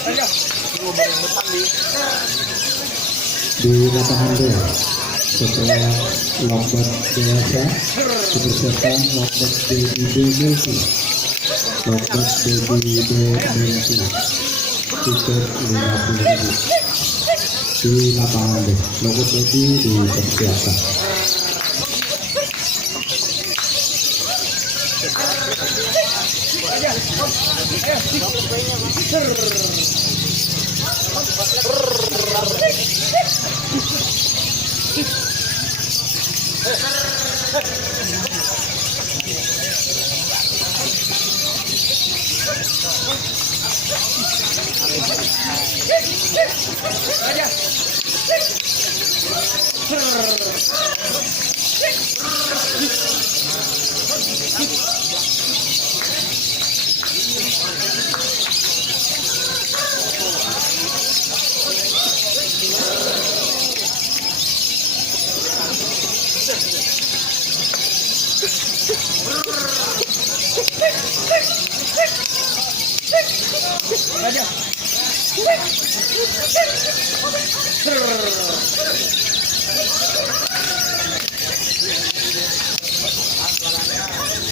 di lapangan dua setelah lompat dewasa dipersiapkan lompat baby multi lompat baby multi tiket 50.000 di lapangan dua lompat baby dipersiapkan.